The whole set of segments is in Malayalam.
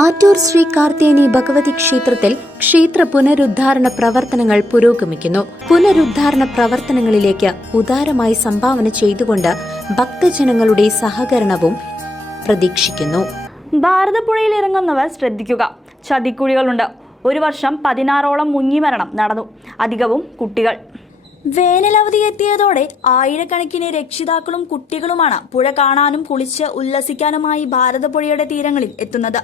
ആറ്റൂർ ശ്രീ കാർത്തേനി ഭഗവതി ക്ഷേത്രത്തിൽ ക്ഷേത്ര പുനരുദ്ധാരണ പ്രവർത്തനങ്ങൾ പുരോഗമിക്കുന്നു. പുനരുദ്ധാരണ പ്രവർത്തനങ്ങളിലേക്ക് ഉദാരമായി സംഭാവന ചെയ്തുകൊണ്ട് ഭക്തജനങ്ങളുടെ സഹകരണവും പ്രതീക്ഷിക്കുന്നു. ഭാരതപ്പുഴയിൽ ഇറങ്ങുന്നവർ ശ്രദ്ധിക്കുക, ചതിക്കുഴികളുണ്ട്. ഒരു വർഷം 16ഓളം മുങ്ങിമരണം നടന്നു, അധികവും കുട്ടികൾ. വേനലവധി എത്തിയതോടെ ആയിരക്കണക്കിന് രക്ഷിതാക്കളും കുട്ടികളുമാണ് പുഴ കാണാനും കുളിച്ച് ഉല്ലസിക്കാനുമായി ഭാരതപ്പുഴയുടെ തീരങ്ങളിൽ എത്തുന്നത്.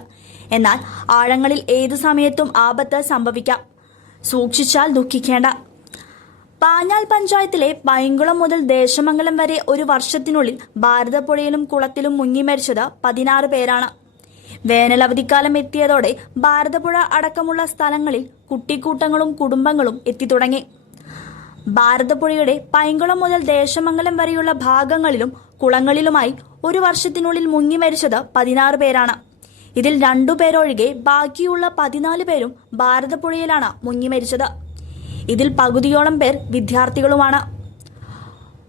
എന്നാൽ ആഴങ്ങളിൽ ഏതു സമയത്തും ആപത്ത് സംഭവിക്കാം. സൂക്ഷിച്ചാൽ ദുഃഖിക്കേണ്ട. പാഞ്ഞാൽ പഞ്ചായത്തിലെ പൈങ്കുളം മുതൽ ദേശമംഗലം വരെ ഒരു വർഷത്തിനുള്ളിൽ ഭാരതപ്പുഴയിലും കുളത്തിലും മുങ്ങിമരിച്ചത് 16 പേരാണ്. വേനലവധിക്കാലം എത്തിയതോടെ ഭാരതപ്പുഴ അടക്കമുള്ള സ്ഥലങ്ങളിൽ കുട്ടിക്കൂട്ടങ്ങളും കുടുംബങ്ങളും എത്തിത്തുടങ്ങി. ഭാരതപ്പുഴയുടെ പൈങ്കുളം മുതൽ ദേശമംഗലം വരെയുള്ള ഭാഗങ്ങളിലും കുളങ്ങളിലുമായി ഒരു വർഷത്തിനുള്ളിൽ മുങ്ങിമരിച്ചത് 16 പേരാണ്. ഇതിൽ 2 പേരൊഴികെ ബാക്കിയുള്ള 14 പേരും ഭാരതപ്പുഴയിലാണ് മുങ്ങിമരിച്ചത്. ഇതിൽ പകുതിയോളം പേർ വിദ്യാർത്ഥികളുമാണ്.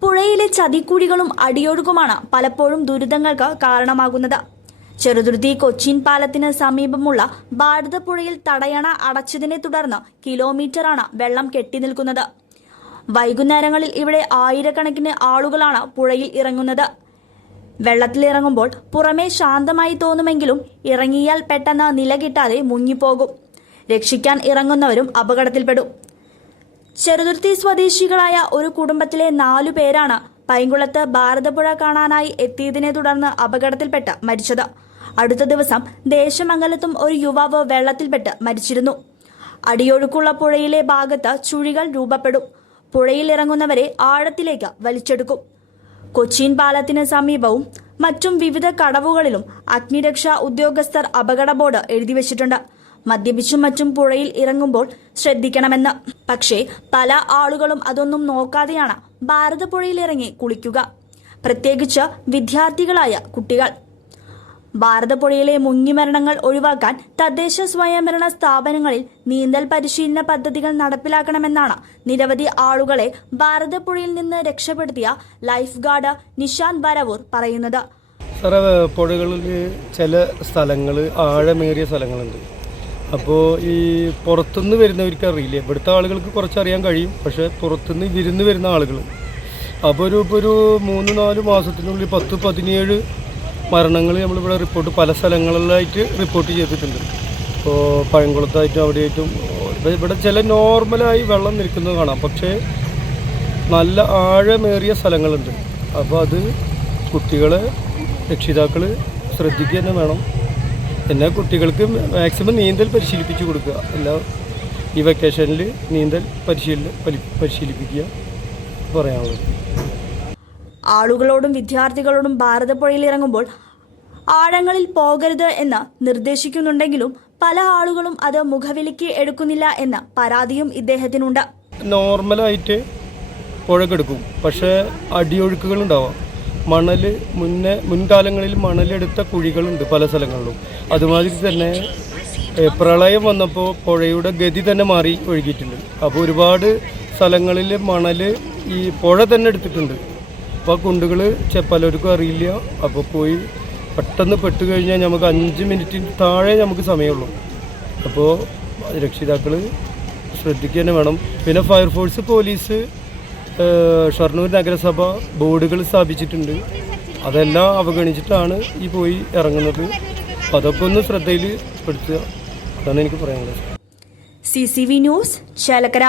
പുഴയിലെ ചതിക്കുഴികളും അടിയൊഴുക്കുമാണ് പലപ്പോഴും ദുരിതങ്ങൾക്ക് കാരണമാകുന്നത്. ചെറുതുരുത്തി കൊച്ചിൻ പാലത്തിന് സമീപമുള്ള ഭാരതപ്പുഴയിൽ തടയണ അടച്ചതിനെ തുടർന്ന് കിലോമീറ്ററാണ് വെള്ളം കെട്ടിനിൽക്കുന്നത്. വൈകുന്നേരങ്ങളിൽ ഇവിടെ ആയിരക്കണക്കിന് ആളുകളാണ് പുഴയിൽ ഇറങ്ങുന്നത്. വെള്ളത്തിലിറങ്ങുമ്പോൾ പുറമേ ശാന്തമായി തോന്നുമെങ്കിലും ഇറങ്ങിയാൽ പെട്ടെന്ന് നില കിട്ടാതെ മുങ്ങിപ്പോകും. രക്ഷിക്കാൻ ഇറങ്ങുന്നവരും അപകടത്തിൽപ്പെടും. ചെറുതുരുത്തി സ്വദേശികളായ ഒരു കുടുംബത്തിലെ 4 പേരാണ് പൈങ്കുളത്ത് ഭാരതപ്പുഴ കാണാനായി എത്തിയതിനെ തുടർന്ന് അപകടത്തിൽപ്പെട്ട് മരിച്ചത്. അടുത്ത ദിവസം ദേശമംഗലത്തും ഒരു യുവാവ് വെള്ളത്തിൽപ്പെട്ട് മരിച്ചിരുന്നു. അടിയൊഴുക്കുള്ള പുഴയിലെ ഭാഗത്ത് ചുഴികൾ രൂപപ്പെടും. പുഴയിൽ ഇറങ്ങുന്നവരെ ആഴത്തിലേക്ക് വലിച്ചെടുക്കും. കൊച്ചിൻ പാലത്തിന് സമീപവും മറ്റും വിവിധ കടവുകളിലും അഗ്നിരക്ഷാ ഉദ്യോഗസ്ഥർ അപകട ബോർഡ് എഴുതിവെച്ചിട്ടുണ്ട്. മദ്യപിച്ചും മറ്റും പുഴയിൽ ഇറങ്ങുമ്പോൾ ശ്രദ്ധിക്കണമെന്ന്. പക്ഷേ പല ആളുകളും അതൊന്നും നോക്കാതെയാണ് ഭാരതപ്പുഴയിൽ ഇറങ്ങി കുളിക്കുക, പ്രത്യേകിച്ച് വിദ്യാർത്ഥികളായ കുട്ടികൾ. ഭാരതപ്പുഴയിലെ മുങ്ങിമരണങ്ങൾ ഒഴിവാക്കാൻ തദ്ദേശ സ്വയംഭരണ സ്ഥാപനങ്ങളിൽ നീന്തൽ പരിശീലന പദ്ധതികൾ നടപ്പിലാക്കണമെന്നാണ് നിരവധി ആളുകളെ ഭാരതപ്പുഴയിൽ നിന്ന് രക്ഷപ്പെടുത്തിയ ലൈഫ് ഗാർഡ് നിഷാന്ത് വരവൂർ പറയുന്നത്. പുഴകളിൽ ചില സ്ഥലങ്ങൾ ആഴമേറിയ സ്ഥലങ്ങളുണ്ട്. അപ്പോൾ ഈ പുറത്തുനിന്ന് വരുന്നവർക്ക് അറിയില്ല. ഇവിടുത്തെ ആളുകൾക്ക് കുറച്ചറിയാൻ കഴിയും. പക്ഷേ പുറത്തുനിന്ന് വിരുന്ന് വരുന്ന ആളുകൾ അപ്പോൾ ഒരു 3-4 മാസത്തിനുള്ളിൽ 10-17 മരണങ്ങൾ നമ്മളിവിടെ പല സ്ഥലങ്ങളിലായിട്ട് റിപ്പോർട്ട് ചെയ്തിട്ടുണ്ട്. ഇപ്പോൾ പഴംകുളത്തായിട്ടും അവിടെയായിട്ടും ഇവിടെ ചില നോർമലായി വെള്ളം നിൽക്കുന്നത് കാണാം. പക്ഷേ നല്ല ആഴമേറിയ സ്ഥലങ്ങളുണ്ട്. അപ്പോൾ അത് കുട്ടികളെ രക്ഷിതാക്കൾ ശ്രദ്ധിക്കുക തന്നെ വേണം. എന്നാൽ കുട്ടികൾക്ക് മാക്സിമം നീന്തൽ പരിശീലിപ്പിച്ച് കൊടുക്കുക. ഈ വെക്കേഷനിൽ നീന്തൽ പരിശീലിപ്പിക്കുക പറയാനുള്ളത്. ആളുകളോടും വിദ്യാർത്ഥികളോടും ഭാരതപ്പുഴയിൽ ഇറങ്ങുമ്പോൾ ആഴങ്ങളിൽ പോകരുത് എന്ന് നിർദ്ദേശിക്കുന്നുണ്ടെങ്കിലും പല ആളുകളും അത് മുഖവിലിക്ക് എടുക്കുന്നില്ല എന്ന പരാതിയും ഇദ്ദേഹത്തിനുണ്ട്. നോർമലായിട്ട് പുഴ കിടക്കും, പക്ഷേ അടിയൊഴുക്കുകൾ ഉണ്ടാവാം. മുൻകാലങ്ങളിൽ മണലെടുത്ത കുഴികളുണ്ട് പല സ്ഥലങ്ങളിലും. അതുമാതിരി തന്നെ പ്രളയം വന്നപ്പോൾ പുഴയുടെ ഗതി തന്നെ മാറി ഒഴുകിയിട്ടുണ്ട്. അപ്പോൾ ഒരുപാട് സ്ഥലങ്ങളിൽ മണൽ ഈ പുഴ തന്നെ എടുത്തിട്ടുണ്ട്. അപ്പോൾ കുണ്ടുകൾ പലർക്കും അറിയില്ല. അപ്പോൾ പോയി പെട്ടെന്ന് പെട്ട് കഴിഞ്ഞാൽ നമുക്ക് 5 മിനിറ്റിന് താഴെ നമുക്ക് സമയമുള്ളൂ. അപ്പോൾ രക്ഷിതാക്കൾ ശ്രദ്ധിക്കുക തന്നെ വേണം. പിന്നെ ഫയർഫോഴ്സ്, പോലീസ്, ഷൊർണൂർ നഗരസഭ ബോർഡുകൾ സ്ഥാപിച്ചിട്ടുണ്ട്. അതെല്ലാം അവഗണിച്ചിട്ടാണ് ഈ പോയി ഇറങ്ങുന്നത്. അതൊക്കെ ഒന്ന് ശ്രദ്ധയിൽ പെടുത്തുക. അതാണ് എനിക്ക് പറയാനുള്ളത്. CCV news, Chelakkara.